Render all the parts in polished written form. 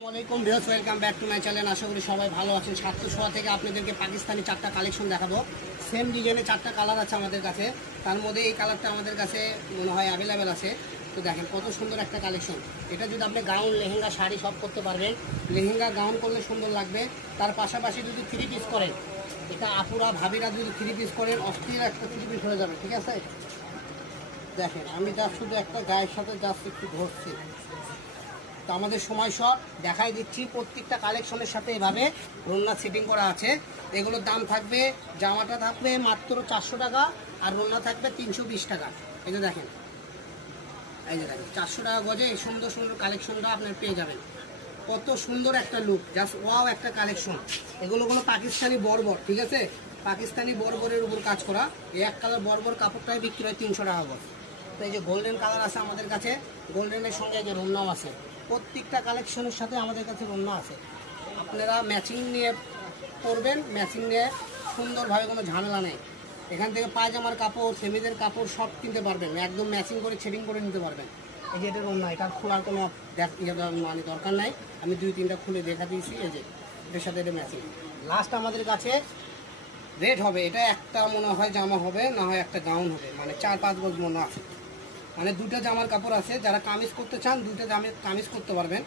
আসসালামু viewers, welcome back to my channel. আশা করি সবাই ভালো আছেন। সাতশোয়া থেকে আপনাদেরকে পাকিস্তানি 4টা কালেকশন দেখাবো। সেম ডিজাইনে 4টা কালার আছে আমাদের কাছে। তার মধ্যে এই কালারটা আমাদের কাছে মনে হয় অ্যাভেলেবেল আছে। তো দেখেন কত সুন্দর একটা কালেকশন। এটা যদি আপনি গাউন, লেহেঙ্গা, শাড়ি সব করতে পারবেন। লেহেঙ্গা গাউন করলে সুন্দর লাগবে। তার পাশাপাশি যদি 3 পিস করেন, এটা আপুরা ভাবিরা যদি 3 পিস করেন, অস্থির একটা 3 পিস হয়ে যাবে। ঠিক আছে, দেখেন আমি যা শুধু একটা গায়ের সাথে জাস্ট একটু ধরছি। তো আমাদের সময় শর্ট দেখাই দিচ্ছি। প্রত্যেকটা কালেকশনের সাথে এভাবে রোলনা সেটিং করা আছে। এগুলোর দাম থাকবে, জামাটা থাকবে মাত্র 400 টাকা, আর রোলনা থাকবে 320 টাকা। এই যে দেখেন, 400 টাকা গজে এই সুন্দর সুন্দর কালেকশনটা আপনার পেয়ে যাবেন। কত সুন্দর একটা লুক, জাস্ট ওয়াও একটা কালেকশন। এগুলো কোনো পাকিস্তানি বর্বর, ঠিক আছে, পাকিস্তানি বর্বরের উপর কাজ করা। এই এক কালার বর্বর কাপড়টাই বিক্রি হয় 300 টাকা গজ। তো এই যে গোল্ডেন কালার আছে আমাদের কাছে, গোল্ডেনের সঙ্গে যে রোলনাও আছে। প্রত্যেকটা কালেকশনের সাথে আমাদের কাছে রোলনা আছে। আপনারা ম্যাচিং নিয়ে পরবেন, ম্যাচিং নিয়ে সুন্দরভাবে, কোনো ঝামেলা নেই। এখান থেকে পায়জামার কাপড়, সেমিজের কাপড় সব কিনতে পারবেন, একদম ম্যাচিং করে শেডিং করে নিতে পারবেন। এই যে এটা রোলনা, এটা খোলার কোনো মানে দরকার নাই। আমি 2-3টা খুলে দেখা দিয়েছি। এই যে এটার সাথে এটা ম্যাচিং। লাস্ট আমাদের কাছে রেট হবে, এটা একটা মনে হয় জামা হবে, না হয় একটা গাউন হবে, মানে 4-5 গজ মনে আছে। মানে 2টা জামার কাপড় আছে। যারা কামিজ করতে চান 2টা জামে কামিজ করতে পারবেন,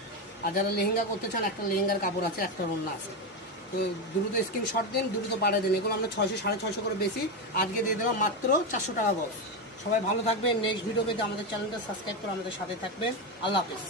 আর যারা লেহেঙ্গা করতে চান একটা লেহেঙ্গার কাপড় আছে, একটা রোলনা আছে। তো দ্রুত স্ক্রিনশট দিন, দ্রুত পাঠিয়ে দিন। এগুলো আমরা 600-650 করে বেশি, আজকে দিয়ে দিলাম মাত্র 400 টাকা গজ। সবাই ভালো থাকবেন। নেক্সট ভিডিও পেতে আমাদের চ্যানেলটা সাবস্ক্রাইব করে আমাদের সাথে থাকবেন। আল্লাহ হাফেজ।